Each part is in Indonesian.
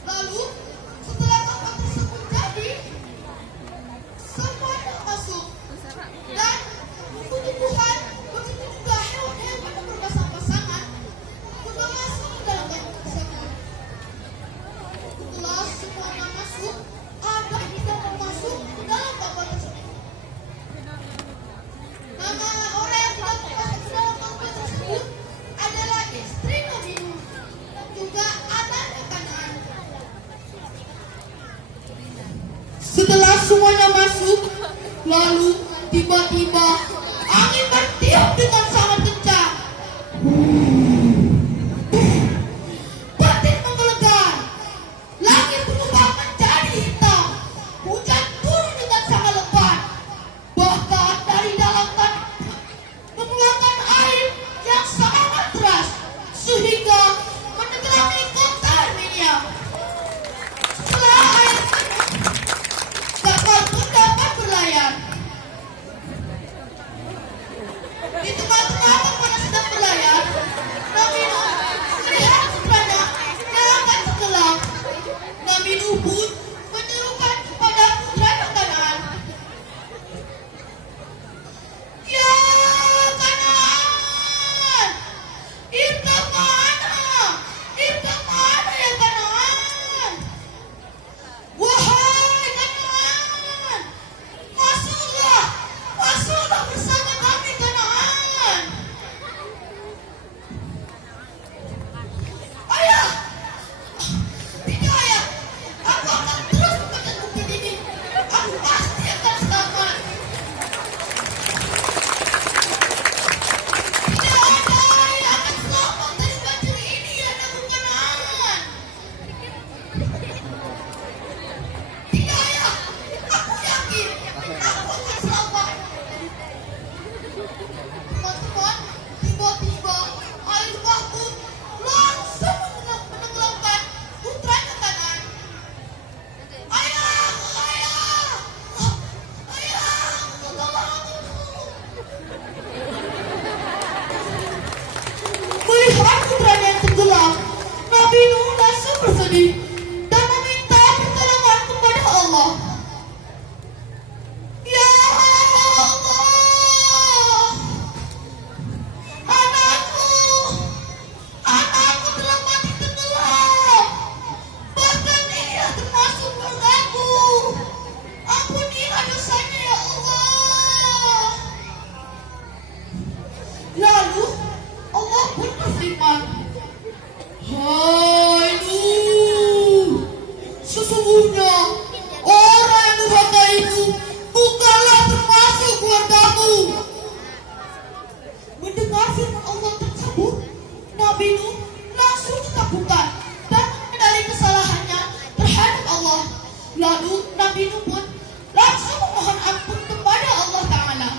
Lalu setelah kapal tersebut jadi, semuanya masuk dan tumbuh-tumbuhan, begitu juga hewan-hewan yang berpasang-pasangan juga masuk ke dalam kapal tersebut. Setelah semuanya masuk, Adam tidak masuk ke dalam kapal tersebut. Nama orang yang tidak masuk ke dalam kapal tersebut adalah istri Nabi Nuh dan juga anaknya Kanaan. Setelah semuanya masuk, lalu tiba-tiba angin bertiup dengan sangat kencang. Petir menggelegar, langit berubah menjadi hitam, hujan turun dengan sangat lebat, bahkan dari dalam tanah mengeluarkan air yang sangat deras sehingga menenggelami kota Armenia. Setelah air penuh, kapal pun dapat berlayar. Di tengah-tengah kapal sedang berlayar, Nabi Nuh melihat putranya yang akan tenggelam. Nabi Nuh pun menyerukan kepada putranya Kanaan, "Ya Kanaan, irka mana? Irka mana ya Kanaan? Wahai Kanaan, masuklah, masuklah bersama kami Kanaan." "Ayah, tidak ayah, aku akan terus mengejar bukit ini. Aku pasti akan selamat." "Tidak ada yang akan selamat dari banjir ini ya Nabi Kanaan." "Tidak ayah, aku yakin aku akan selamat." Teman-teman, tiba-tiba air bah pun langsung menenggelamkan putranya Kanaan. "Ayah, ayah, ayah, tolong aku." Melihat putranya yang tenggelam, Nabi Nuh langsung bersedih dan meminta pertolongan kepada Allah. "Ya Allah, anakku telah mati tenggelam. Bahkan ia termasuk keluargaku. Ampunilah dosanya ya Allah." Lalu Allah pun berfirman, "Hai Nuh, sesungguhnya orang yang durhaka itu bukanlah termasuk keluargamu." Mendengar firman Allah tersebut, Nabi Nuh langsung ketakutan dan menyadari kesalahannya terhadap Allah. Lalu Nabi Nuh pun langsung memohon ampun kepada Allah Ta'ala.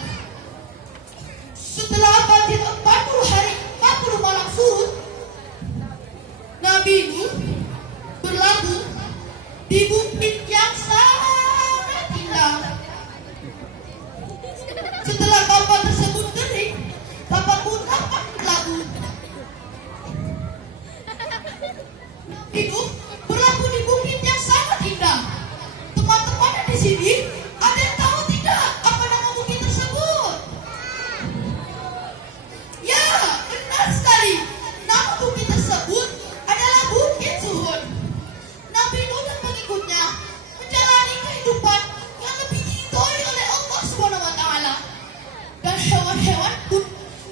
Setelah banjir 40 hari 40 malam surut, Nabi Nuh berlabuh di bukit yang sangat indah. Setelah kapal tersebut kering, kapal pun dapat berlabuh. Nabi Nuh berlabuh di bukit yang sangat indah. Teman-teman di sini, ada yang tahu tidak apa nama bukit tersebut? Ya, benar sekali. Nama bukit tersebut adalah Bukit Zuhud. Nabi Nuh dan pengikutnya menjalani kehidupan yang lebih diridhoi oleh Allah Subhanahu wa Ta'ala. Dan hewan-hewan pun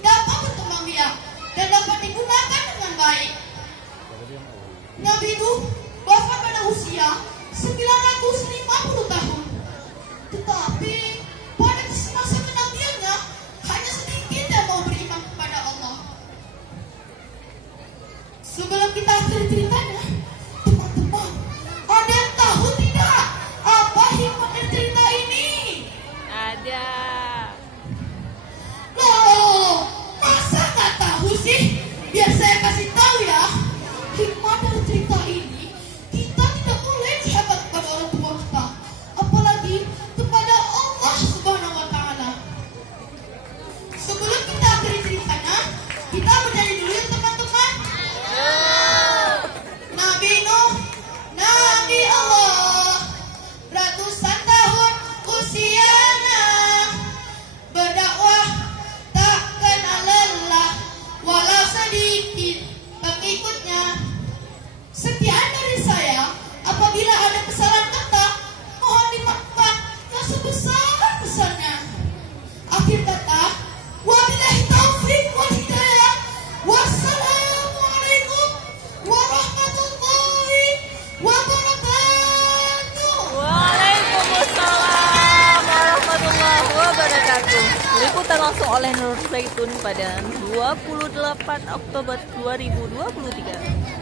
dapat berkembang biak dan dapat digunakan dengan baik. Nabi Nuh wafat pada usia 950 tahun. Tetapi pada masa kenabiannya hanya sedikit yang mau beriman kepada Allah. Sebelum kita akhiri ceritanya, teman-teman, ada yang tahu tidak apa hikmah dari cerita ini? Ada. Loh, masa nggak tahu sih? Biar saya kasih tahu ya. Hikmah dari cerita ini, kita tidak boleh bersahabat kepada orang tua kita, apalagi kepada Allah Subhanahu wa Ta'ala. Sebelum kita akhiri ceritanya, kita bernyanyi dulu ya teman-teman. Liputan langsung oleh Nur Zaitun pada 28 Oktober 2023.